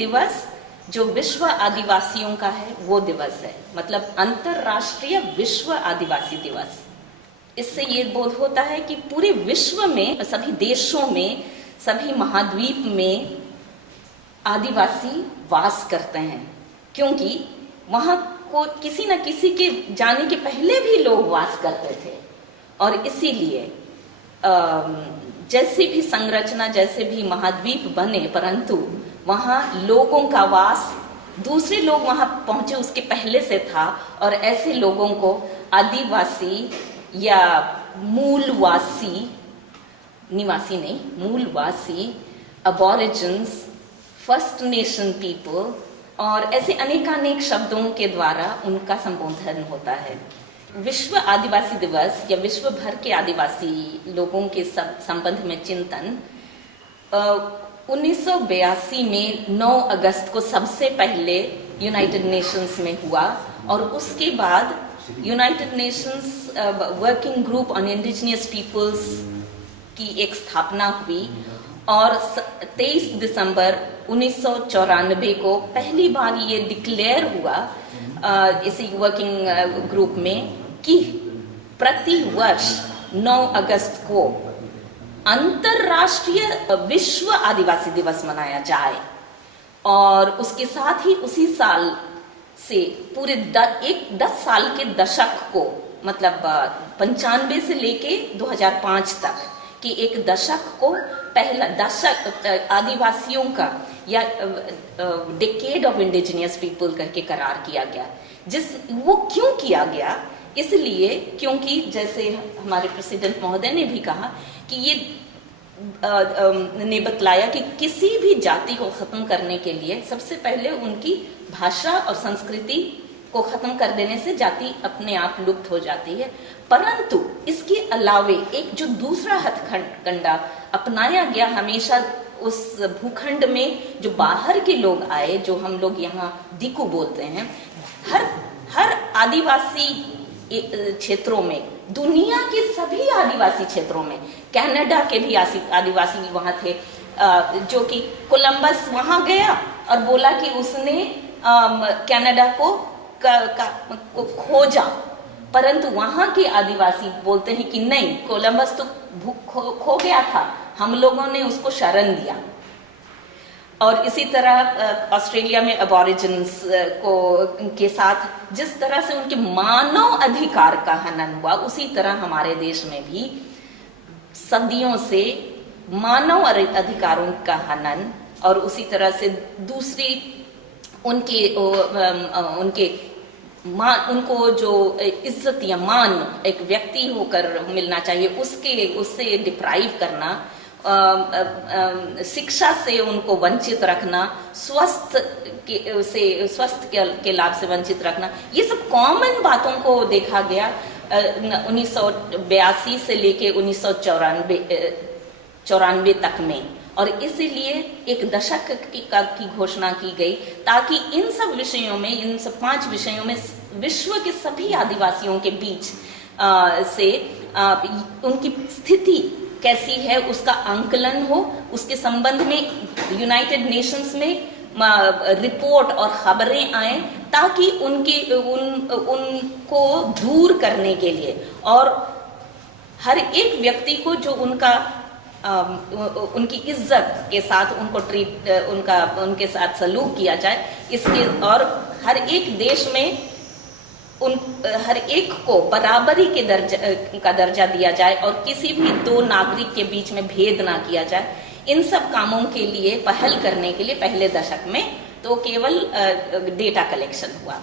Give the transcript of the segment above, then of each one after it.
दिवस जो विश्व आदिवासियों का है वो दिवस है, मतलब अंतरराष्ट्रीय विश्व आदिवासी दिवस। इससे ये बोध होता है कि पूरे विश्व में, सभी देशों में, सभी महाद्वीप में आदिवासी वास करते हैं, क्योंकि वहाँ को किसी न किसी के जाने के पहले भी लोग वास करते थे। और इसीलिए जैसे भी संरचना, जैसे भी महाद्वीप बने, परंतु वहाँ लोगों का वास दूसरे लोग वहाँ पहुँचे उसके पहले से था। और ऐसे लोगों को आदिवासी या मूलवासी, निवासी नहीं, मूलवासी, अबॉरिजिन्स, फर्स्ट नेशन पीपल और ऐसे अनेकानेक शब्दों के द्वारा उनका संबोधन होता है। विश्व आदिवासी दिवस या विश्व भर के आदिवासी लोगों के संबंध में चिंतन 1982 में 9 अगस्त को सबसे पहले यूनाइटेड नेशंस में हुआ और उसके बाद United Nations working group on indigenous peoples की एक स्थापना हुई और 23 दिसंबर 1994 को पहली बार ये डिक्लेयर हुआ इसी वर्किंग ग्रुप में कि प्रति वर्ष 9 अगस्त को अंतरराष्ट्रीय विश्व आदिवासी दिवस मनाया जाए। और उसके साथ ही उसी साल से पूरे 10 साल के दशक को, मतलब 95 से लेके 2005 तक कि एक दशक को, पहला दशक आदिवासियों का या डिकेड ऑफ इंडिजिनियस पीपल कह के करार किया गया। वो क्यों किया गया? इसलिए क्योंकि जैसे हमारे प्रेसिडेंट महोदय ने भी कहा कि ये ने बतलाया कि किसी भी जाति को खत्म करने के लिए सबसे पहले उनकी भाषा और संस्कृति को खत्म कर देने से जाति अपने आप लुप्त हो जाती है। परंतु इसके अलावे एक जो दूसरा हथकंडा अपनाया गया हमेशा उस भूखंड में, जो बाहर के लोग आए, जो हम लोग यहाँ दिकू बोलते हैं, हर आदिवासी क्षेत्रों में, दुनिया के सभी आदिवासी क्षेत्रों में, कनाडा के भी आदिवासी वहाँ थे, जो कि कोलंबस वहाँ गया और बोला कि उसने कनाडा को खोजा, परंतु वहाँ के आदिवासी बोलते हैं कि नहीं, कोलंबस तो खो गया था, हम लोगों ने उसको शरण दिया। और इसी तरह ऑस्ट्रेलिया में अबॉरिजिन्स को के साथ जिस तरह से उनके मानव अधिकार का हनन हुआ, उसी तरह हमारे देश में भी सदियों से मानव अधिकारों का हनन और उसी तरह से दूसरी उनको जो इज्जत या मान एक व्यक्ति होकर मिलना चाहिए उससे डिप्राइव करना, शिक्षा से उनको वंचित रखना, स्वास्थ्य के लाभ से वंचित रखना, ये सब कॉमन बातों को देखा गया 1982 से लेके 1994 तक में। और इसीलिए एक दशक की घोषणा की गई ताकि इन सब विषयों में, इन सब 5 विषयों में विश्व के सभी आदिवासियों के बीच से उनकी स्थिति कैसी है उसका आंकलन हो, उसके संबंध में यूनाइटेड नेशंस में रिपोर्ट और खबरें आए ताकि उनको दूर करने के लिए और हर एक व्यक्ति को जो उनकी इज्जत के साथ उनके साथ सलूक किया जाए, इसके और हर एक देश में हर एक को बराबरी का दर्जा दिया जाए और किसी भी 2 नागरिक के बीच में भेद ना किया जाए। इन सब कामों के लिए पहल करने के लिए पहले दशक में तो केवल डेटा कलेक्शन हुआ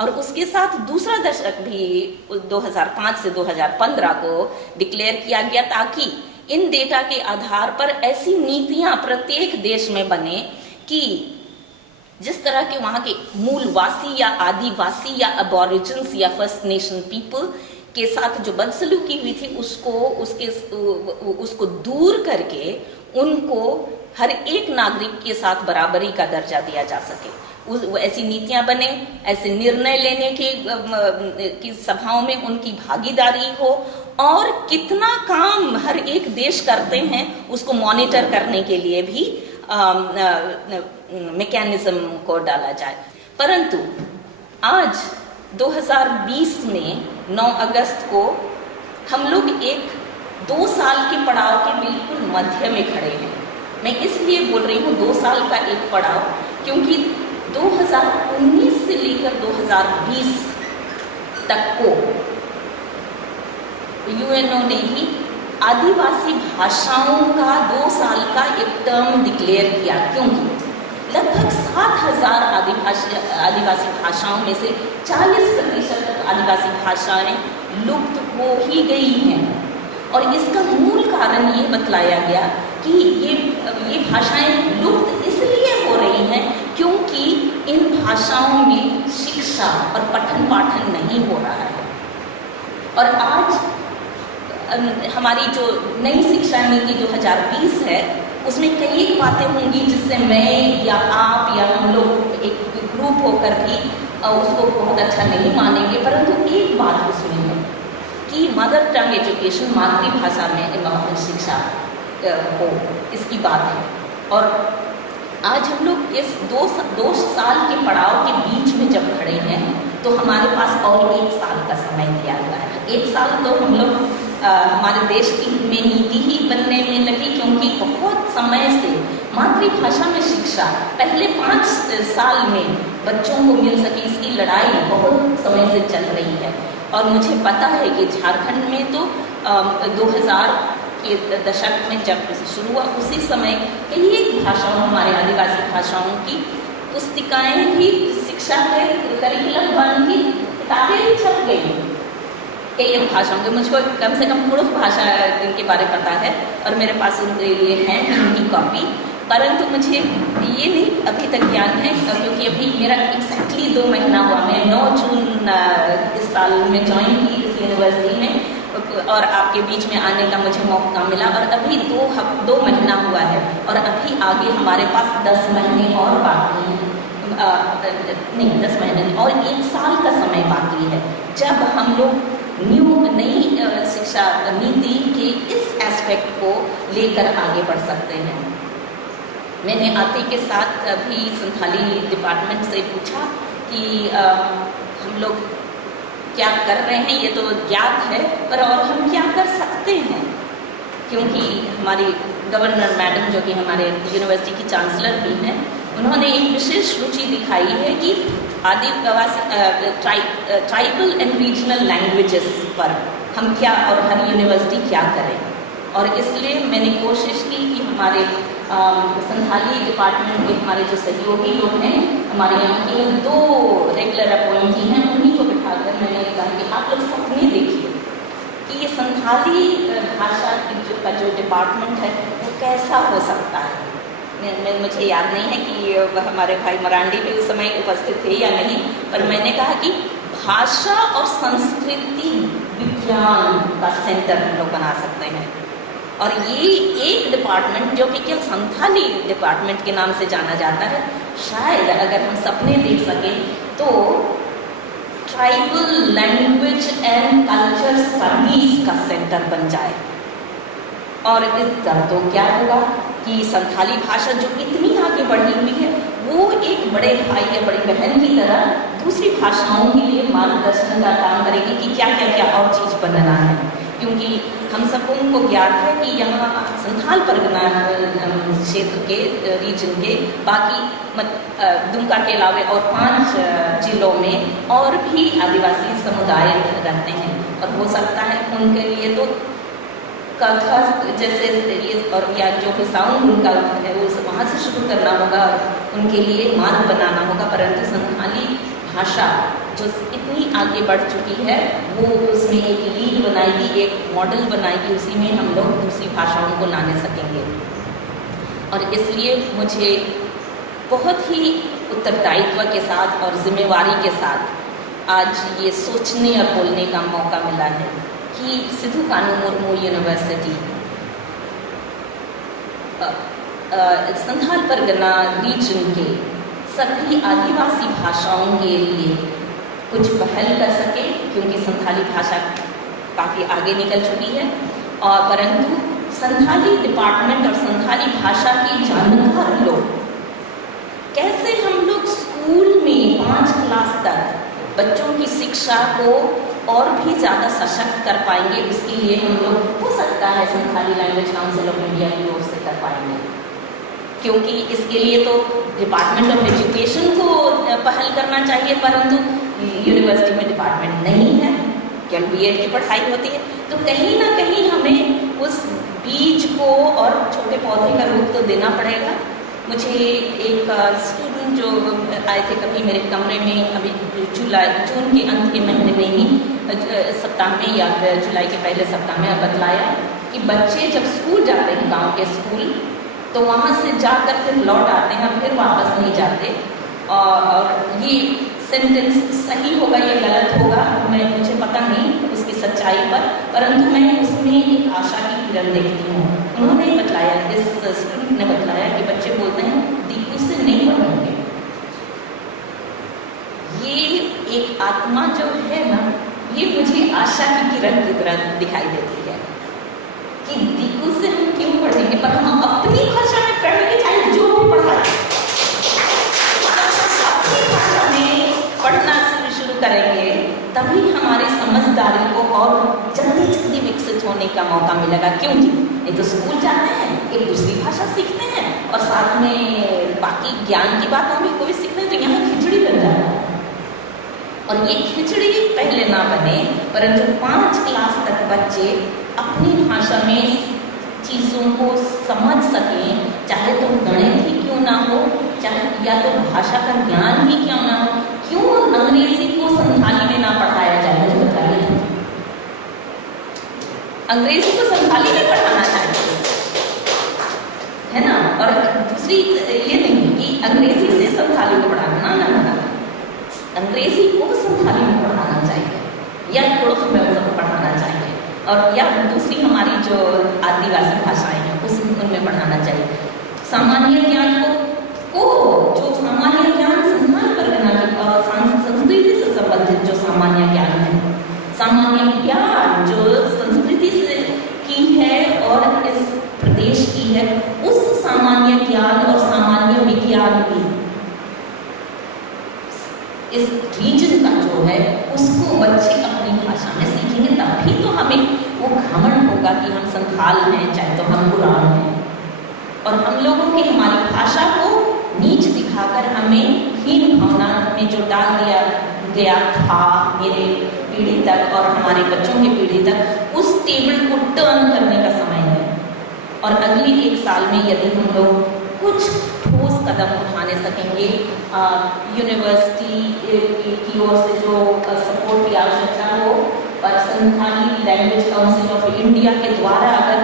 और उसके साथ दूसरा दशक भी 2005 से 2015 को डिक्लेयर किया गया ताकि इन डेटा के आधार पर ऐसी नीतियां प्रत्येक देश में बने कि जिस तरह के वहाँ के मूलवासी या आदिवासी या अबॉरिजिन्स या फर्स्ट नेशन पीपल के साथ जो बदसलूकी हुई थी उसको दूर करके उनको हर एक नागरिक के साथ बराबरी का दर्जा दिया जा सके। ऐसी नीतियां बने, ऐसे निर्णय लेने की सभाओं में उनकी भागीदारी हो और कितना काम हर एक देश करते हैं उसको मॉनिटर करने के लिए भी मैकेनिज्म को डाला जाए। परंतु आज 2020 में 9 अगस्त को हम लोग एक 2 साल के पड़ाव के बिल्कुल मध्य में खड़े हैं। मैं इसलिए बोल रही हूँ 2 साल का एक पड़ाव, क्योंकि 2019 से लेकर 2020 तक को यूएनओ ने ही आदिवासी भाषाओं का 2 साल का एक टर्म डिक्लेयर किया, क्योंकि लगभग 7,000 आदिवासी भाषाओं में से 40% आदिवासी भाषाएं लुप्त हो ही गई हैं। और इसका मूल कारण ये बतलाया गया कि ये भाषाएं लुप्त इसलिए हो रही हैं क्योंकि इन भाषाओं में शिक्षा और पठन पाठन नहीं हो रहा है। और आज हमारी जो नई शिक्षा नीति 2020 है, उसमें कई बातें होंगी जिससे मैं या आप या हम लोग एक ग्रुप होकर भी उसको बहुत अच्छा नहीं मानेंगे, परंतु एक बात उसमें है कि मदर टंग एजुकेशन, मातृभाषा में शिक्षा हो, इसकी बात है। और आज हम लोग इस 2 साल के पड़ाव के बीच में जब खड़े हैं तो हमारे पास और 1 साल का समय दिया गया है। 1 साल तो हम लोग हमारे देश की में नीति ही बनने में लगी, क्योंकि बहुत समय से मातृभाषा में शिक्षा पहले 5 साल में बच्चों को मिल सके, इसकी लड़ाई बहुत समय से चल रही है। और मुझे पता है कि झारखंड में तो 2000 के दशक में जब शुरू हुआ, उसी समय कई भाषाओं, हमारे आदिवासी भाषाओं की पुस्तिकाएं भी, शिक्षा के करिकुलम बन की किताबें भी छप गई कई भाषाओं के। मुझको कम से कम कुड़ुख भाषा के बारे में पता है और मेरे पास उनके लिए है उनकी कॉपी, परंतु मुझे ये नहीं अभी तक ज्ञान है, क्योंकि अभी मेरा एग्जैक्टली 2 महीना हुआ। मैं 9 जून इस साल में ज्वाइन की इस यूनिवर्सिटी में, और आपके बीच में आने का मुझे मौका मिला। और अभी 2 महीना हुआ है, और अभी आगे हमारे पास 10 महीने और बाकी हैं, नहीं 10 महीने नहीं, और 1 साल का समय बाकी है, जब हम लोग नई शिक्षा नीति के इस एस्पेक्ट को लेकर आगे बढ़ सकते हैं। मैंने आते के साथ अभी संथाली डिपार्टमेंट से पूछा कि हम लोग क्या कर रहे हैं, ये तो ज्ञात है, पर और हम क्या कर सकते हैं, क्योंकि हमारी गवर्नर मैडम जो कि हमारे यूनिवर्सिटी की चांसलर भी हैं, उन्होंने एक विशेष रुचि दिखाई है कि आदिवासी ट्राइबल एंड रीजनल लैंग्वेजेस पर हम क्या और हर यूनिवर्सिटी क्या करें। और इसलिए मैंने कोशिश की कि हमारे संथाली डिपार्टमेंट के हमारे जो सहयोगी लोग हैं, हमारे यहाँ के 2 रेगुलर अपॉइंटी हैं, उन्हीं को बिठाकर मैंने कहा कि आप लोग सपने देखिए कि ये संथाली भाषा का जो डिपार्टमेंट है वो कैसा हो सकता है। मुझे याद नहीं है कि हमारे भाई मरांडी भी उस समय उपस्थित थे या नहीं, पर मैंने कहा कि भाषा और संस्कृति विज्ञान का सेंटर हम लोग बना सकते हैं। और ये एक डिपार्टमेंट जो कि केवल संथाली डिपार्टमेंट के नाम से जाना जाता है, शायद अगर हम सपने देख सकें तो tribal language and culture studies का सेंटर बन जाए। और इस तरह तो क्या होगा कि संथाली भाषा जो इतनी आगे बढ़ी हुई है, वो एक बड़े भाई या बड़ी बहन की तरह दूसरी भाषाओं के लिए मार्गदर्शन का काम करेगी कि क्या क्या क्या और चीज़ बनना है। क्योंकि हम सबको उनको ज्ञात है कि यहाँ संथाल परगना क्षेत्र के रीजन के बाकी दुमका के अलावे और 5 जिलों में और भी आदिवासी समुदाय रहते हैं, और हो सकता है उनके लिए तो कथा जैसे ये और या जो कि साउंड उनका है वो वहाँ से शुरू करना होगा, उनके लिए मार्ग बनाना होगा। परंतु संथाली भाषा जो इतनी आगे बढ़ चुकी है, वो उसमें एक लीड बनाएगी, एक मॉडल बनाएगी, उसी में हम लोग दूसरी भाषाओं को लाने सकेंगे। और इसलिए मुझे बहुत ही उत्तरदायित्व के साथ और जिम्मेवारी के साथ आज ये सोचने और बोलने का मौका मिला है कि सिद्धू कानू मुर्मू यूनिवर्सिटी संथाल परगना रीजन के सभी आदिवासी भाषाओं के लिए कुछ पहल कर सके, क्योंकि संथाली भाषा काफ़ी आगे निकल चुकी है। और परंतु संथाली डिपार्टमेंट और संथाली भाषा के जानकार लोग कैसे हम लोग स्कूल में 5 क्लास तक बच्चों की शिक्षा को और भी ज़्यादा सशक्त कर पाएंगे, उसके लिए हम लोग हो सकता है Santhali language council of India की ओर से कर पाएंगे, क्योंकि इसके लिए तो डिपार्टमेंट ऑफ एजुकेशन को पहल करना चाहिए, परंतु यूनिवर्सिटी में डिपार्टमेंट नहीं है, केवल बीएड की पढ़ाई होती है। तो कहीं ना कहीं हमें उस बीज को और छोटे पौधे का रूप तो देना पड़ेगा। मुझे एक स्टूडेंट जो आए थे कभी मेरे कमरे में अभी जून के अंत के महीने में ही सप्ताह में या जुलाई के पहले सप्ताह में बतलाया कि बच्चे जब स्कूल जाते हैं, गांव के स्कूल, तो वहाँ से जाकर फिर लौट आते हैं, फिर वापस नहीं जाते। और ये सेंटेंस सही होगा या गलत होगा मुझे पता नहीं उसकी सच्चाई पर, परंतु मैं उसमें एक आशा की किरण देखती हूँ। उन्होंने बतलाया, इस स्टूडेंट ने बतलाया कि बच्चे बोलते हैं दीकू से नहीं पढ़ेंगे। ये एक आत्मा जो है ना, ये मुझे आशा की किरण की तरह दिखाई देती है कि दीकू से हम क्यों पढ़ेंगे, पर हम अपनी भाषा में पढ़ेंगे, चाहे जो भी पढ़ाए। अपनी भाषा में पढ़ना शुरू करेंगे तभी हमारी समझदारी को और जल्दी जल्दी विकसित होने का मौका मिलेगा। क्योंकि नहीं तो स्कूल जाते हैं, एक दूसरी भाषा सीखते हैं और साथ में बाकी ज्ञान की बातों भी कोई सीखते हैं, तो यहाँ खिचड़ी बन जाता है। और ये खिचड़ी पहले ना बने, परंतु 5 क्लास तक बच्चे अपनी भाषा में चीज़ों को समझ सकें, चाहे तो गणित ही क्यों ना हो, चाहे या तो भाषा का ज्ञान ही क्यों ना हो। क्यों अंग्रेजी को संथाली में ना पढ़ाया जाए, मुझे बताइए। अंग्रेजी को संथाली में पढ़ाना चाहिए, है ना। और दूसरी ये नहीं कि अंग्रेजी से संथाली को पढ़ाना, ना, अंग्रेजी को संथाली में पढ़ाना चाहिए या कुड़ुख में सबको पढ़ाना चाहिए, और या दूसरी हमारी जो आदिवासी भाषाएं हैं उनमें पढ़ाना चाहिए। सामान्य ज्ञान को जो सामान्य ज्ञान संस्थान परगना की और संस्कृति से संबंधित जो सामान्य ज्ञान है, सामान्य ज्ञान जो संस्कृति से की है और इस प्रदेश की है, उस सामान्य ज्ञान और सामान्य विज्ञान भी इस रीजन का जो है उसको बच्चे अपनी भाषा में सीखेंगे, तभी तो हमें वो घमंड होगा कि हम संथाल हैं, चाहे तो हम पुराण हैं। और हम लोगों की हमारी भाषा को नीच दिखाकर हमें हीन भावना में जो डाल दिया गया था मेरे पीढ़ी तक और हमारे बच्चों की पीढ़ी तक, उस टेबल को टर्न करने का समय है। और अगली 1 साल में यदि हम लोग कुछ ठोस कदम उठाने सकेंगे, यूनिवर्सिटी की ओर से जो सपोर्ट की आवश्यकता हो, और Santhali language council of India के द्वारा अगर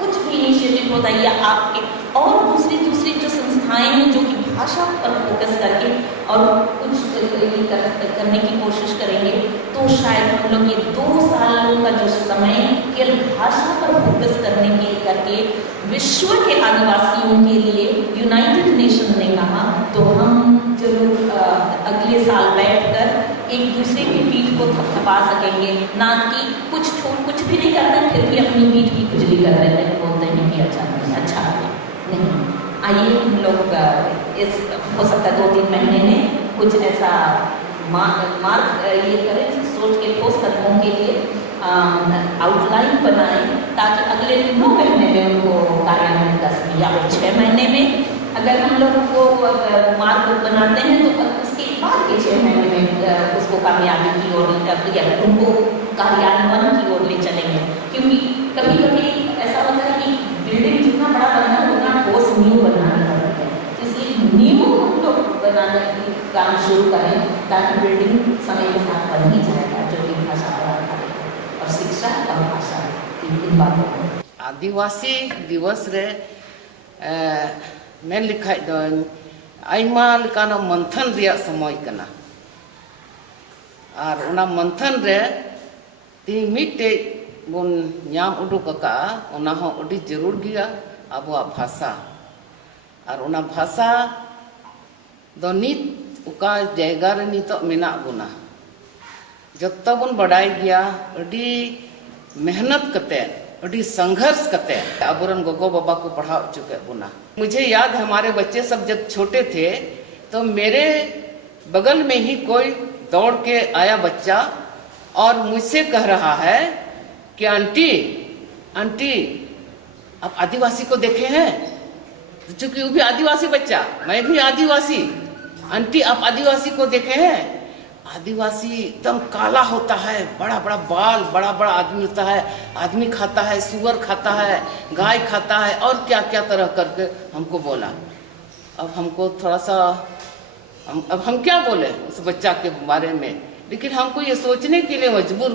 कुछ भी इनिशिएटिव होता है, या आपके और दूसरी जो संस्थाएं हैं जो कि भाषा पर फोकस करके और कुछ करने की कोशिश करेंगे, तो शायद हम लोग ये 2 सालों का जो समय केवल भाषा पर फोकस करके विश्व के आदिवासियों के लिए यूनाइटेड नेशन ने कहा, तो हम जरूर अगले साल बैठकर एक दूसरे की पीठ को थपथपा सकेंगे, ना कि कुछ भी नहीं करते फिर भी अपनी पीठ की खुजली कर रहे हैं, बोलते हैं कि अच्छा नहीं। आइए हम लोग इस हो सकता है 2-3 महीने में कुछ ऐसा मार्ग ये करें, सोच के ठोस कदमों के लिए आउटलाइन बनाएं, ताकि अगले 9 महीने में उनको कार्यान्वित कर सकें, या फिर 6 महीने में अगर हम लोग को मार्ग बनाते हैं तो उसके बाद के 6 महीने में उसको कामयाबी की ओर या उनको कार्यान्वयन की ओर ले चलेंगे। क्योंकि कभी कभी ऐसा होता है कि बिल्डिंग जितना बड़ा बनना है उतना ठोस नींव बनाना पड़ता है, इसलिए नींव हम लोग बनाने की काम शुरू करें, ताकि बिल्डिंग समय के साथ बन ही जाएगा, जो कि भाषा और शिक्षा और भाषा इन बातों को। आदिवासी दिवस रे मेन लिखाई दो आइमा लेकाना मंथन रिया समय कना, और उना मंथन रे ती मिटे बन नाम उडुक का उना हो अडी जरूर गया आबुआ भाषा, और उना भाषा दो नित उका जायगा रे नितो मेना बुना जत्ता बन बढ़ाई गया, अडी मेहनत कते, अडी संघर्ष कते अबुरन गोगो बाबा को पढ़ा चुके बुना। मुझे याद है हमारे बच्चे सब जब छोटे थे तो मेरे बगल में ही कोई दौड़ के आया बच्चा और मुझसे कह रहा है कि आंटी आंटी आप आदिवासी को देखे हैं? चूंकि वो भी आदिवासी बच्चा, मैं भी आदिवासी। आंटी आप आदिवासी को देखे हैं? आदिवासी एकदम काला होता है, बड़ा बड़ा बाल, बड़ा बड़ा आदमी होता है, आदमी खाता है, सुअर खाता है, गाय खाता है और क्या क्या तरह करके हमको बोला। अब हमको थोड़ा सा अब हम क्या बोले उस बच्चा के बारे में, लेकिन हमको ये सोचने के लिए मजबूर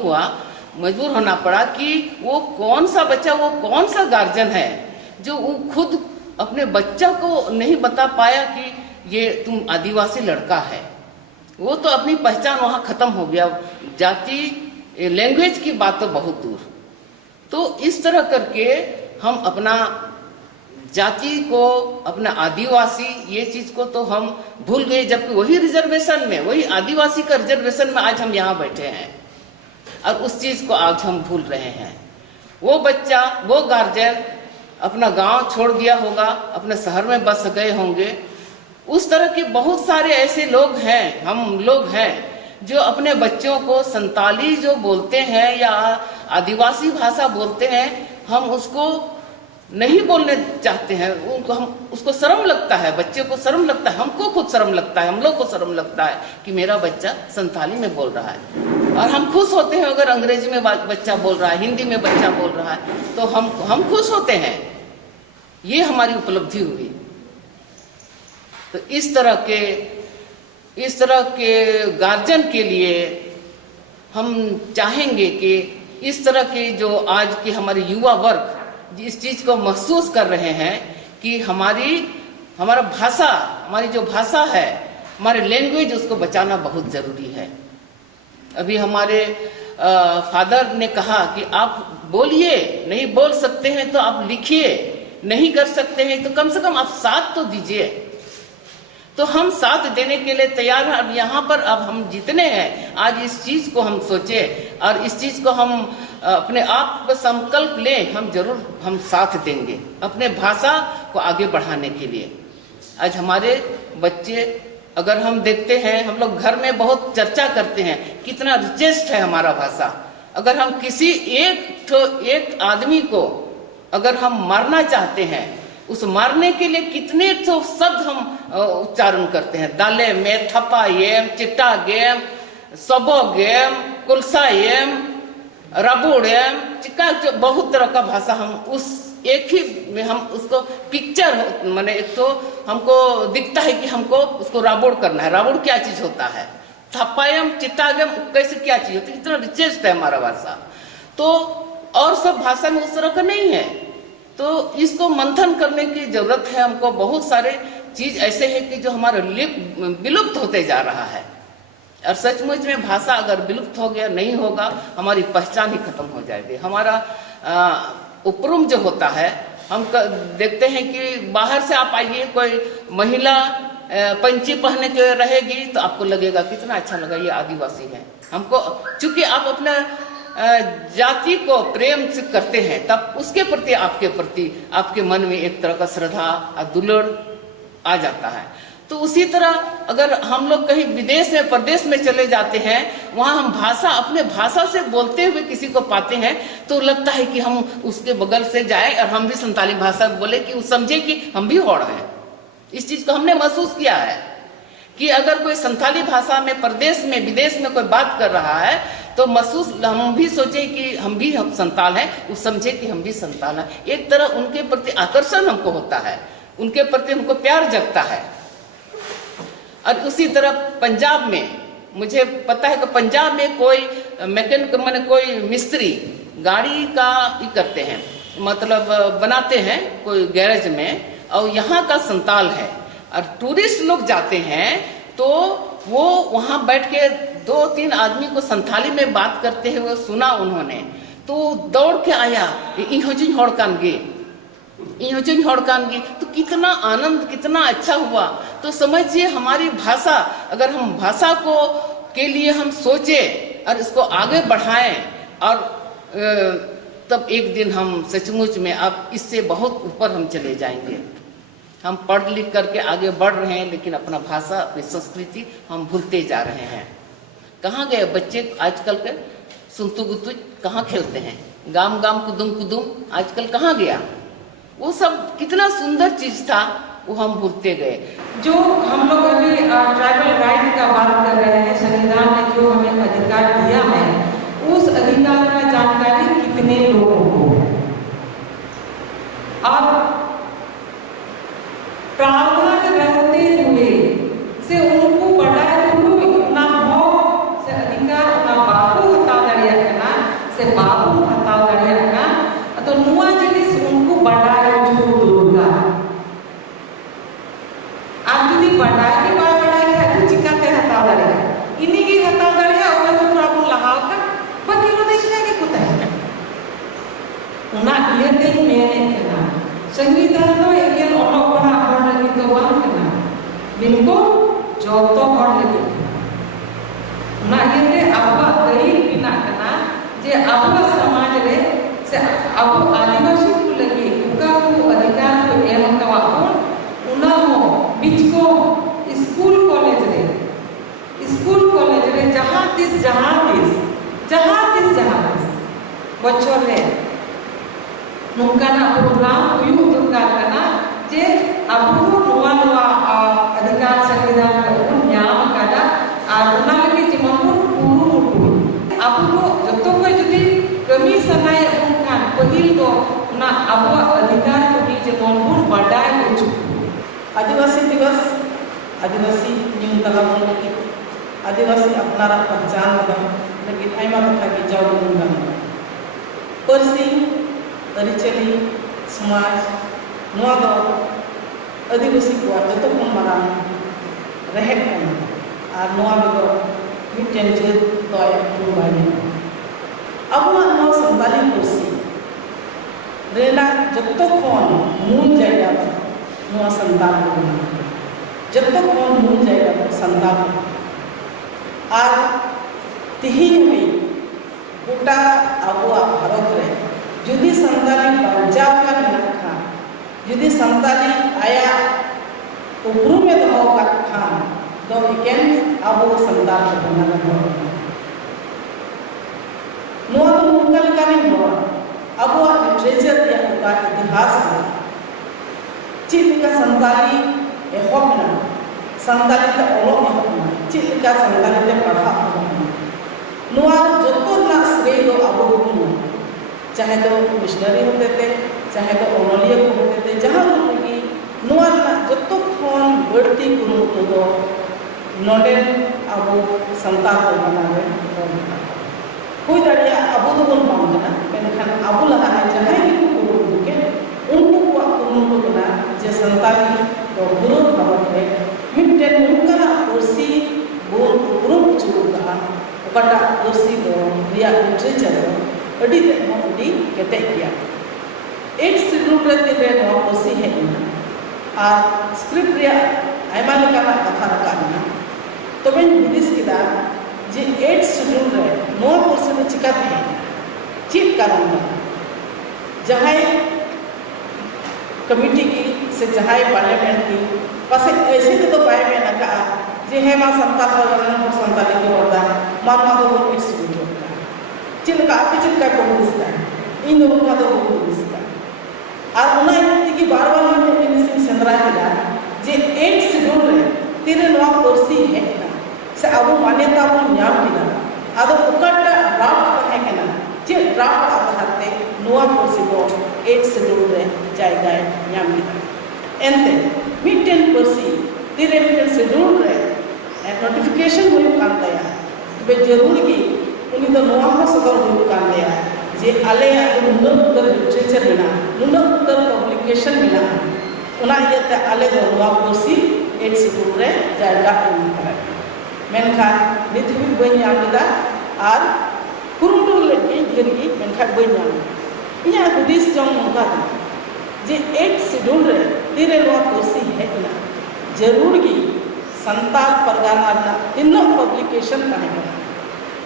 होना पड़ा कि वो कौन सा बच्चा, वो कौन सा गार्जियन है जो वो खुद अपने बच्चा को नहीं बता पाया कि ये तुम आदिवासी लड़का है। वो तो अपनी पहचान वहाँ खत्म हो गया, जाति लैंग्वेज की बात तो बहुत दूर। तो इस तरह करके हम अपना जाति को, अपना आदिवासी, ये चीज को तो हम भूल गए, जबकि वही रिजर्वेशन में, वही आदिवासी का रिजर्वेशन में आज हम यहाँ बैठे हैं और उस चीज को आज हम भूल रहे हैं। वो बच्चा, वो गार्जियन अपना गांव छोड़ दिया होगा, अपने शहर में बस गए होंगे। उस तरह के बहुत सारे ऐसे लोग हैं, हम लोग हैं जो अपने बच्चों को संताली जो बोलते हैं या आदिवासी भाषा बोलते हैं, हम उसको नहीं बोलने चाहते हैं। उनको हम उसको शर्म लगता है, बच्चे को शर्म लगता है, हमको खुद शर्म लगता है, हम लोग को शर्म लगता है कि मेरा बच्चा संताली में बोल रहा है। और हम खुश होते हैं अगर अंग्रेजी में बच्चा बोल रहा है, हिंदी में बच्चा बोल रहा है, तो हम खुश होते हैं। ये हमारी उपलब्धि हुई। तो इस तरह के गार्जियन के लिए हम चाहेंगे कि इस तरह के जो आज के हमारे युवा वर्ग इस चीज को महसूस कर रहे हैं कि हमारा भाषा, हमारी जो भाषा है, हमारे लैंग्वेज, उसको बचाना बहुत जरूरी है। अभी हमारे फादर ने कहा कि आप बोलिए, नहीं बोल सकते हैं तो आप लिखिए, नहीं कर सकते हैं तो कम से कम आप साथ तो दीजिए। तो हम साथ देने के लिए तैयार हैं। अब यहाँ पर अब हम जितने हैं, आज इस चीज को हम सोचे और इस चीज को हम अपने आप पर संकल्प लें, हम साथ देंगे अपने भाषा को आगे बढ़ाने के लिए। आज हमारे बच्चे, अगर हम देखते हैं, हम लोग घर में बहुत चर्चा करते हैं कितना रिचेस्ट है हमारा भाषा। अगर हम किसी एक आदमी को अगर हम मारना चाहते हैं, उस मारने के लिए कितने तो शब्द हम उच्चारण करते हैं। दाले में थपा येम, चिट्टा गेम, सबो गेम, कुलसा येम, रबुड़ एम, चिक्का, जो बहुत तरह का भाषा हम उस एक ही में हम उसको पिक्चर, माने एक तो हमको दिखता है कि हमको उसको राबुड़ करना है। राबुड़ क्या चीज होता है, थप्पायम, चिट्टागम कैसे क्या चीज होती है, इतना रिचेस्ट है हमारा भाषा। तो और सब भाषा में उस तरह का नहीं है। तो इसको मंथन करने की जरूरत है हमको। बहुत सारे चीज ऐसे है कि जो हमारा विलुप्त होते जा रहा है। और सचमुच में भाषा अगर विलुप्त हो गया, नहीं होगा, हमारी पहचान ही खत्म हो जाएगी। हमारा उपरूम जो होता है, हम देखते हैं कि बाहर से आप आइए, कोई महिला पंची पहने के रहेगी तो आपको लगेगा कितना अच्छा लगा, ये आदिवासी है। हमको चूंकि आप अपना जाति को प्रेम से करते हैं, तब उसके प्रति आपके मन में एक तरह का श्रद्धा और दुलार आ जाता है। तो उसी तरह अगर हम लोग कहीं विदेश में, प्रदेश में चले जाते हैं, वहाँ हम अपने भाषा से बोलते हुए किसी को पाते हैं, तो लगता है कि हम उसके बगल से जाएं और हम भी संताली भाषा बोले कि वो समझे कि हम भी होड़ हैं। इस चीज को हमने महसूस किया है कि अगर कोई संताली भाषा में प्रदेश में, विदेश में कोई बात कर रहा है, तो महसूस हम भी सोचे कि हम भी संताल हैं, वो समझे कि हम भी संताल हैं। एक तरह उनके प्रति आकर्षण हमको होता है, उनके प्रति हमको प्यार जगता है। और उसी तरह पंजाब में, मुझे पता है कि पंजाब में कोई मैकेनिक, माने कोई मिस्त्री गाड़ी का ही करते हैं, मतलब बनाते हैं कोई गैरेज में, और यहाँ का संताल है। और टूरिस्ट लोग जाते हैं तो वो वहाँ बैठ के 2-3 आदमी को संथाली में बात करते हुए सुना उन्होंने, तो दौड़ के आया, इहोजिन होड़कानगे, तो कितना आनंद, कितना अच्छा हुआ। तो समझिए हमारी भाषा, अगर हम भाषा को के लिए हम सोचे और इसको आगे बढ़ाएं, और तब एक दिन हम सचमुच में अब इससे बहुत ऊपर हम चले जाएंगे। हम पढ़ लिख करके आगे बढ़ रहे हैं, लेकिन अपना भाषा, अपनी संस्कृति हम भूलते जा रहे हैं। कहाँ गए बच्चे आजकल के? सुनतु गुतु कहाँ खेलते हैं? गाम गाम कुदुम कुदुम आजकल कहाँ गया? वो सब कितना सुंदर चीज था, वो हम भूलते गए। जो हम लोग अभी ट्राइबल राइट का बात कर रहे हैं, संविधान ने जो हमें अधिकार दिया है, उस अधिकार का जानकारी कितने लोगों को? अब प्रावधान रहते हुए से उनको बढ़ाए ना हो से अधिकार ना बाबू हताव दाड़िया कना से बाबू हताव दाड़िया कना तो नुआ जिनिस उनको बढ़ाए जो दुर्गा आप यदि बढ़ाए के बाद बढ़ाए खातिर चिकाते हताव दाड़िया इन्हीं की हताव दाड़िया और जो थोड़ा अपन लगाओ का बाकी वो देख लेंगे कुछ है उना ये दिन मैंने कना संविधान तो एक ऑटो पढ़ा हर लगी तो वन कना बिनको जोतो हर लगी ना ये ते अबा दई बिना कना जे अबा समाज रे से अब आदिवासी को लगी उनका को अधिकार को एवं का वापन उना हो बीच को स्कूल कॉलेज रे जहाँ तीस बच्चों रे नुकाना प्रोग्राम हुई दरकार कना जे अबो नुआ नुआ अधिकार संविधान को न्याम कादा और उना लगी जेमन पूरू मुटु अबो जतो को जदी कमी सनाय उनखान पहिल तो उना अबो अधिकार को भी जेमन बुन बडाय उचु आदिवासी दिवस आदिवासी न्यून तलाबन लगी आदिवासी अपनारा पहचान बदम लगी आयमा कथा की जाव गुनगान परसी अरिचली समाज नुआ दो आदिवासी को जतो खन मारान रहेक कना और नुआ बेगो मिटेन जेत तोय बुबानी अबुआ नुआ संताली परसी रेना जतो खन मूल जायगा नुआ संतान को जतो खन मूल जायगा संतान और तिहिन में गोटा अबुआ भारत रे जुदी संताली बचाव का रखा जुदी संताली आया उपरू में दो का खान तो इकेन अबो संताल बना लगा नुआ तो मुकल का नहीं हुआ अबो लिटरेचर या का इतिहास में चिल का संताली एहोबना संताली तो ओलो एहोबना चिल का संताली ते पढ़ा नुआ जतो ना श्रेय दो अबो गुना चाहे तो मिशनरी होते थे चाहे तो ओनलिया को होते थे जहाँ लोग नुआ जतो खन बढ़ती कुरुमुटु दो नोडे अबो संताल को बनावे कोई दाड़िया अबो तो बन पाऊंगा मेनखान अबो लगा है जहाँ ही को कुरुमुटु के उनको को कुरुमुटु बना जे संताली तो गुरु भावत है मिट्टे उनका ना कुर्सी बोल कुरुमुटु का उकटा कुर्सी दो रिया लिटरेचर अड़ी ते अड़ी केते किया एक सिड्यूल रे ते नो कोसी है और स्क्रिप्ट रे आयमा लेका कथा रखना तो मैं बुदिस किदा जे 8 सिड्यूल रे नो कोसी में चिका थे चिप कारण जहां कमिटी की से जहां पार्लियामेंट की पास ऐसे तो पाए में ना का जे है मा संताल पर संताली के वर्दा मानवा दो 8 सिड्यूल चिलका आपे चिलका को दिसता है इन उनका तो वो दिसता और उना इतनी की बार-बार में मिनिसिंग संद्रा केला जे 8 शेड्यूल रे तीरे नवा कोर्सी है ना से अब मान्यता को न्याम किना आदो उकटा ड्राफ्ट है केना जे ड्राफ्ट आधारते नवा कोर्सी को 8 शेड्यूल रे जायगा न्याम किना एंते मिटेन कोर्सी तीरे मिटेन शेड्यूल रे नोटिफिकेशन हुई कान दया बे जरूर की उनी तो नवा हो सदर हुई कान दया जे आले नुनक उत्तर लिटरेचर बिना नुनक उत्तर पब्लिकेशन बिना उना इयते आले दो नवा कोर्सी 8 शेड्यूल रे जायगा एम करा मेनखान नित भी बन यामदा और कुरुटु लगी गरगी मेनखान बन याम इया हुदिस जंग नका जे 8 शेड्यूल रे तीरे नवा कोर्सी है ना जरूर की संताल परगाना ना तीनों पब्लिकेशन तहेगा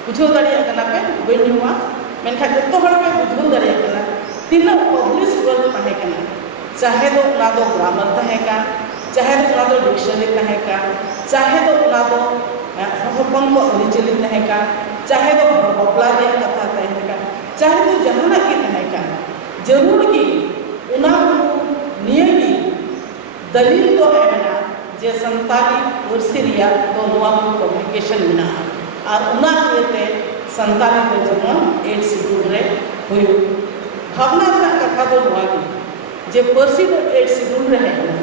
बुझो दाड़िया कना पे बन्युआ मेनखा जतो हर पे बुझो दाड़िया कना तीनों पब्लिश वर्क तहेगा चाहे तो उना दो ग्रामर तहेका चाहे तो उना दो डिक्शनरी तहेका चाहे तो उना दो हपन को अरिचली तहेका चाहे तो बपला रे कथा तहेका चाहे तो जहाना की तहेका जरूर की उना नियमी दलील तो एमना जे संताली वर्षिरिया तो नवा कम्युनिकेशन मिना और उना केते संताली तो जमन 8 शेड्यूल रे हुई भावना का कथा तो नवा की जे पर्सी तो 8 शेड्यूल रे है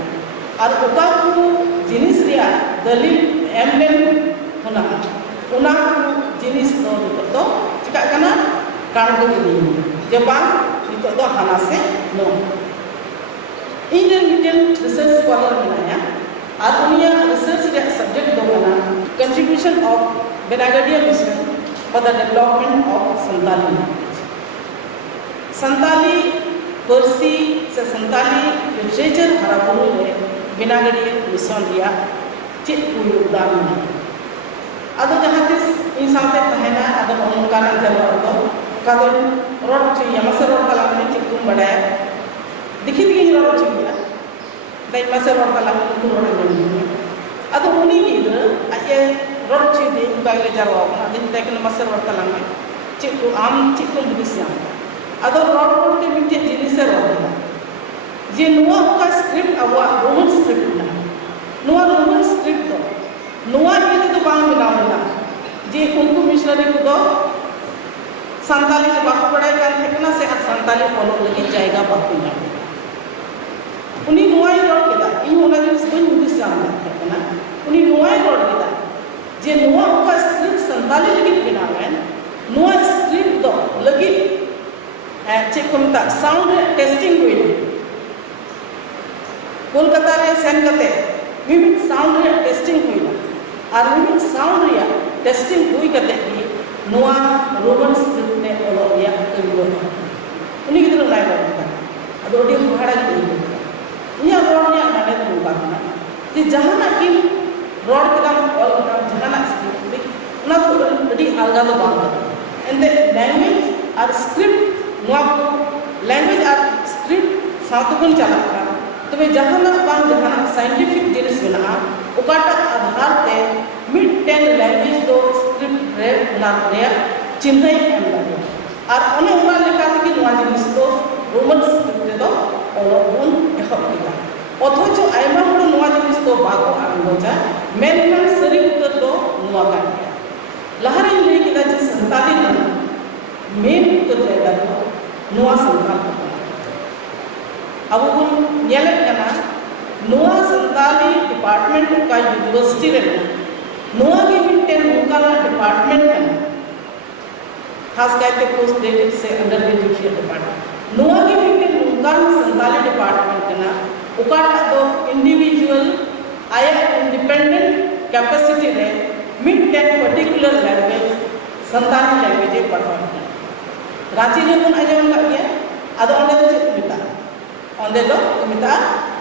और उका को जिनिस रिया दलील एमलेन होना उना जिनिस तो चिका कना कांगो दी जे बांग नितो दो हाना से नो इंडियन रिसर्च स्कॉलर बनाया और उनिया रिसर्च रे सब्जेक्ट दो बना contribution of Benagaria mission for the development of Santali language Santali पर्सी से संताली लिटरेचर हराबुरु रे बेनागडिया मिशन रिया चित योगदान में अदो जहां तिस इन साथे तहना अदो उनका जलो अदो कागन रोड ची यमसे रोड तला में चिकुम बडाया दिखी दिखी रोड ची गया दai masa road tala ku road ni ado uni gidra aye road chi de uga le jaro na din tek na masa road tala में चिकु आम chikoo बिदिसिया ado road ke mitte jinise road je nuwa ka script awa roman script na nuwa roman script do nuwa ite to bang binauna je kunku missionary ko do Santali के Baku पढ़ाई कर थकना से Santali follow लगी जाएगा Baku ना उन्हीं नुआई road केदा इन होना जिस बन हुदिस जाना थकना उन्हीं नुआई रोड केदा जे नुआ का स्क्रिप्ट संताली लगी बनावेन नुआ स्क्रिप्ट दो लगी चेक कोमता साउंड टेस्टिंग हुई कोलकाता रे सेन कते मिमिक साउंड रे टेस्टिंग हुई ना और मिमिक साउंड रे टेस्टिंग हुई कते की नुआ रोमन स्क्रिप्ट ने ओलो या करिबो उनी गिदरो नाय करता अदो ओडी भाड़ा गी इया रोड ने माने तो बाना जे जहाना की रोड कदम ऑल कदम जहाना स्क्रिप्ट उना तो ओडी अलगा तो बांग एंड द लैंग्वेज और स्क्रिप्ट नुआ लैंग्वेज और स्क्रिप्ट सातुकुन चला का तबे जहाना बांग जहाना साइंटिफिक जिनिस बना ओकाटा आधार ते मिड 10 लैंग्वेज दो स्क्रिप्ट रे ना रे चिन्ह एम लगे और अने उना लेका कि नुआ जिनिस तो रोमन स्क्रिप्ट दो ओलोन एहब किदा अथच आयमा हर नुआ जिनिस तो बाको आंगोजा मेनखान सरी उत्तर दो नुआ का लहरे ले किदा जे संताली ना मेन उत्तर जायगा दो नुआ संताल अब उन नेले कना नुआ संताली डिपार्टमेंट का यूनिवर्सिटी रे नुआ के मिटेन उनका डिपार्टमेंट है खास करके पोस्ट ग्रेजुएट से अंडर ग्रेजुएट डिपार्टमेंट नुआ के मिटेन उनका संताली डिपार्टमेंट कना उकाटा दो इंडिविजुअल आया इंडिपेंडेंट कैपेसिटी रे mid 10 particular language Santali language पढ़ाते रांची जो बन आजम का गया अदो अंडे तो चेक मिता अंडे दो मिता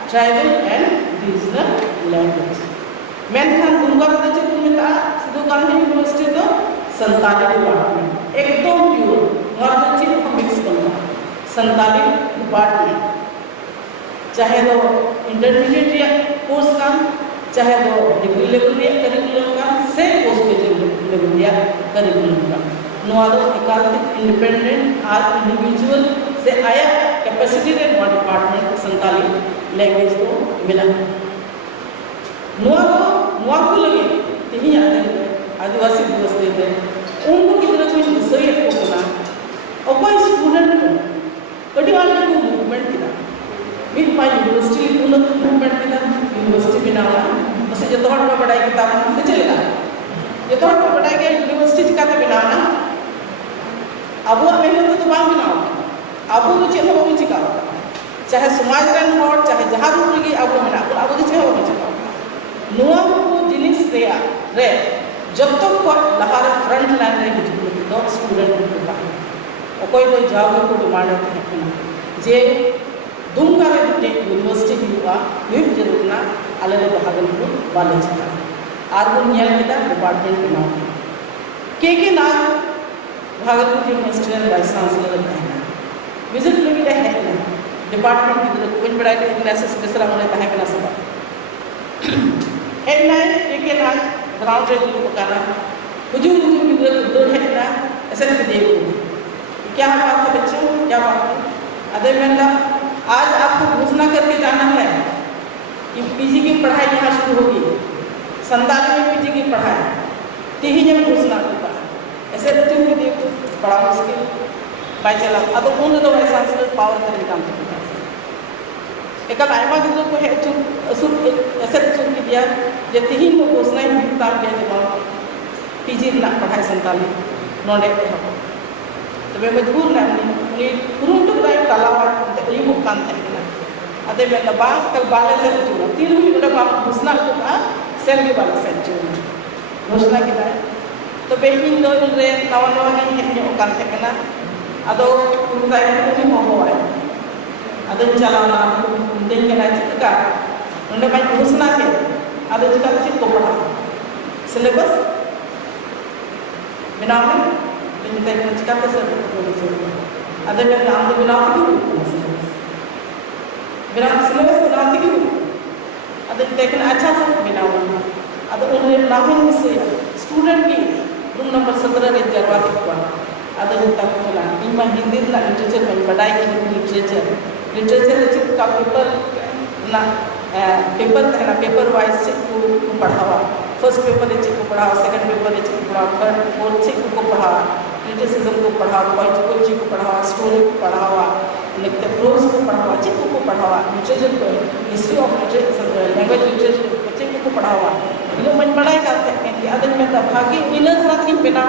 ट्राइबल एंड रीजनल लैंग्वेज मेनखान गुंगर तो चेक मिता सिद्धू गांधी यूनिवर्सिटी तो संताली डिपार्टमेंट एकदम प्योर और तो चीज मिक्स करना संताली डिपार्टमेंट चाहे तो इंटरमीडिएट कोर्स का चाहे तो डिग्री लेवल रे करिकुलम का से पोस्ट ग्रेजुएट लेवल रे करिकुलम का नोआदो एकाधिक इंडिपेंडेंट और इंडिविजुअल से आया कैपेसिटी रे डिपार्टमेंट संताली लैंग्वेज तो मिला नोआ को लगे तिही आते आदिवासी दिवस देते उनको कितना कुछ विषय को ना अकोई स्टूडेंट को कटी वाले को मूवमेंट किया मिड पा यूनिवर्सिटी को मूवमेंट किया यूनिवर्सिटी बनाना बस जो तोड़ का पढ़ाई किताब से चलेगा ये तोड़ का पढ़ाई के यूनिवर्सिटी का बनाना अब वो मेहनत तो बांग बनाओ अब वो चेक हो भी चिका चाहे समाज रन और चाहे जहां रूप लगी अब वो मेना अब वो चेक हो भी चिका नुआ को जिनिस रे जब तक को लहार फ्रंट लाइन रे हिजू दो स्टूडेंट को बा ओकोई कोई जाओगे को डिमांड है जे दुमका रे यूनिवर्सिटी हुआ न्यू जरूर ना अलग भागलपुर वाले चला आर वो नियल के डिपार्टमेंट बनाओ के ना भागलपुर यूनिवर्सिटी में वाइस चांसलर है विजिट लगी है डिपार्टमेंट गिद्रा को बन बड़ा इग्नासियस बेसरा मोले तहे कना सब हेड नाइ के ना ग्राउंड रे को पकाना हुजूर गिद्रा को दौड़ हेडना ऐसे के दे को क्या बात है बच्चों, क्या बात है? अदे मैंने आज आपको घोषणा करके जाना है कि पीजी की पढ़ाई यहाँ शुरू होगी, संताली में पीजी की पढ़ाई तीही जब घोषणा होगा ऐसे बच्चों के लिए बड़ा मुश्किल बाई चला अब उन तो ऐसा पावर करने काम करता है एक आयमा गिद्रा को है चुप असुर ऐसे चुप की दिया जे तीही को घोषणा ही तार दिया जब पीजी ना पढ़ाई संताली नोडे तबे मजबूर ना उनी कुरुंटु दाई तालावा अयुब कान थाकेना अदे में बा कल बाले से चुना तीन हुई बड़ा बा घोषणा को का सेल के बाले से चुना घोषणा की दाई तबे इन दो रे नवा नवा के हेन्यो कान थाकेना अदो कुरुंदाई उनी होय अदो चलाना दिन के ना चिका उन्हें मैं घोषणा के अदो चिका चिक को पढ़ा सिलेबस बनावे इंते चिका तो सब अदे में नाम तो बनाते की बिना सिलेबस बनाते की अदे देखना अच्छा से बनाओ अदे उन्हें नाम से स्टूडेंट की रूम नंबर 17 रे जरवा के अदे तक चला इमा हिंदी ना लिटरेचर में पढ़ाई की लिटरेचर चिक का पेपर ना पेपर वाइज चिक को पढ़ावा फर्स्ट पेपर चिक को पढ़ावा सेकंड पेपर चिक को पढ़ावा थर्ड फोर्थ चिक को पढ़ावा क्रिटिसिज्म को पढ़ावा पोइटिकल को पढ़ावा स्टोरी को पढ़ावा लिखते प्रोज को पढ़ावा चिक को पढ़ावा लिटरेचर को history of literature language literature को चिक को पढ़ावा इनो मन पढ़ाई करते हैं कि अदन में भागी इन धरा की बिना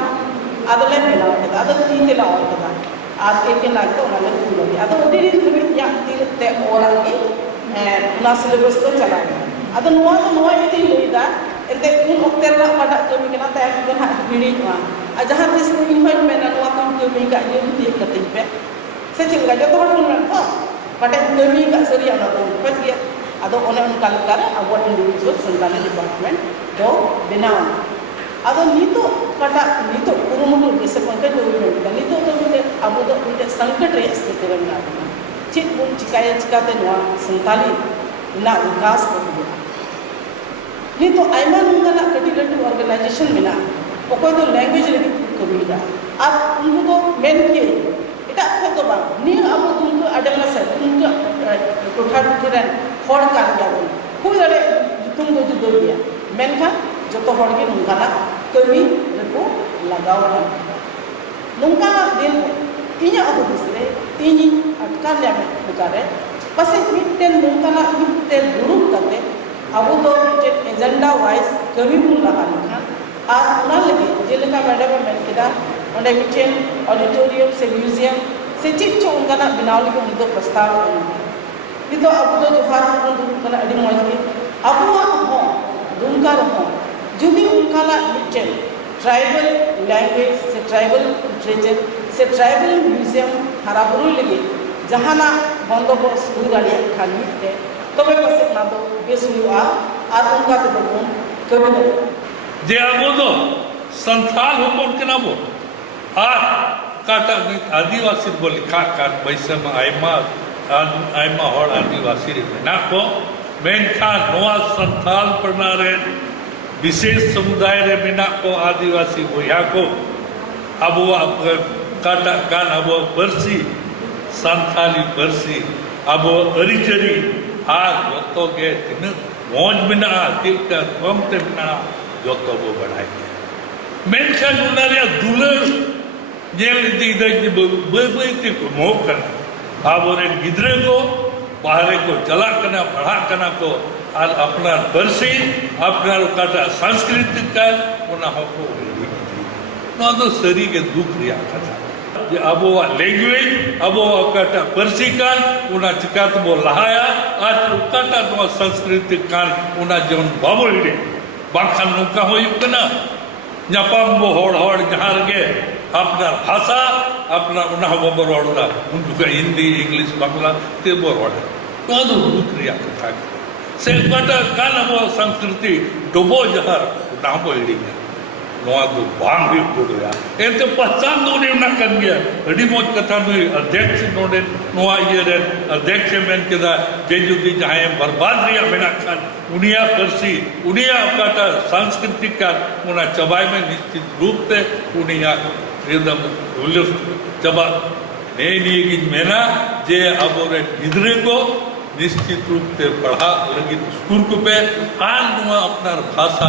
अदले बिना अदन तीन ला और कदा आज एक ना तो ना ले अदन ओडी दिन या तीन ते और आगे ना सिलेबस तो चला अदन नोआ इति लेदा एते उन ओक्तेर ला पढ़ा कमी केना ता एक दिन हिड़ी मा जहां तिस इन होय मेना नोआ कम कमी का ये भी कते पे से चिंगा जो तो मन को पटे कमी का सरिया ना तो पजिया अदो ओने उनका लगा अब इंडिविजुअल संतान डिपार्टमेंट तो बनाओ अदो नीतो कटा नीतो कुरुमुटु जैसे पंकज गवर्नमेंट नीतो तो अब तो उनके संकट रे स्थिति रे ना चिक बुन चिकाय चिकाते नोआ संताली ना विकास तो नीतो आयमा नुंगना कटिलटू ऑर्गेनाइजेशन में ओकोय तो लैंग्वेज लगी कमीदा अब उनको तो मेन किए इटा तो बा नी अब तुमको अडला से तुमको टोठा टुटेरन हर कान गया हुई दरे तुमको जुदो गया मेनखा जो तो हर के नुंगना कमी रेको लगाओ नुंगना दिन इnya अब दिसरे इनी अटका ले बेकारे पसे मिटन नुंगना मिटते ग्रुप करते अब तो एजेंडा वाइज कमी बुन लगा खान और उना लगे जेलका मैडम में किदा ओंडे मिटेन ऑडिटोरियम से म्यूजियम से चिक चो उनका बनाव लगे उनको प्रस्ताव नितो अब तो जोहार उनका अडी मौज के अब हो दुनका हो जुदी उनका मिटेन ट्राइबल लैंग्वेज से ट्राइबल लिटरेचर से ट्राइबल म्यूजियम हराबुरु लगे जहाना बंदोबस्त हुई दाड़िया खान मिटते तो वे पसे ना तो बेस हुआ और उनका तो बगुन कभी नहीं जे अब तो संथाल होपन के ना वो काटा आदिवासी बोली काट वैसे में आयमा हर आदिवासी रे ना को मेनखा नोआ संथाल पढ़ना रे विशेष समुदाय रे मेना को आदिवासी बोया को अब वो काटा कान अब बरसी संथाली बरसी अब अरिचरी जो के तीन मौज में चिल्का कम ते जो तो वो बढ़ाई मेनखा उनारिया दुलर जेल इदी मोह करना अब और गिद्रे को बाहर को चला करना पढ़ा करना को और अपना बरसी अपना काटा सांस्कृतिक का उना को तो सरी के दुख रिया कथा अब वो लैंग्वेज अब वो काटा बरसी कान उना चिका तो वो लहाया आज काटा तो सांस्कृतिक कान उना जीवन बाबो इडे बाखान नुका हो युकना ᱧᱟᱯᱟᱢ ᱵᱚ ᱦᱚᱲ ᱡᱟᱦᱟᱸ ᱨᱮᱜᱮ अपना भाषा अपना उन्ना बो रोड़ा उनको हिंदी इंग्लिश बांग्ला ते बो रोड़ा तो ಅದು दुखरिया कथा से काटा कान अब संस्कृति डुबो जहर नाम हिड़ी नोआ दो बांग भी बुड़या एंते पहचान दो ने ना कर गया अड़ी मोज कथा नुई अध्यक्ष नोडे नोआ ये रे अध्यक्ष मेन केदा जे जुदी जहां बर्बाद रिया मेना खान उनिया परसी उनिया काटा सांस्कृतिक का उना चबाई में निश्चित रूप से उनिया एकदम उल्लस चबा ने लिए मेना जे अब गिदरे को निश्चित रूप से पढ़ा लगी स्कूल को पे आज नुआ अपना भाषा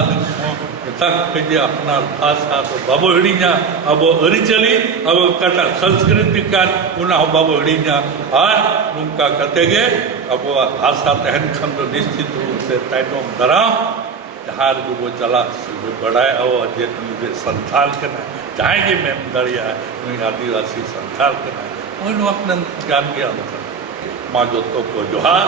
तक जे अपना भाषा तो बाबो हड़ीजा अब अरिचली अब कटा संस्कृति का उना बाबो हड़ीजा आज उनका कतेगे अब भाषा तहन खन तो निश्चित रूप से तैनो दराम जहार जो वो चला बढ़ाए और जे संथाल करना चाहेंगे मैं दरिया आदिवासी संथाल करना उन्होंने अपने ज्ञान ज्ञान कर माँ जो तो को जोहार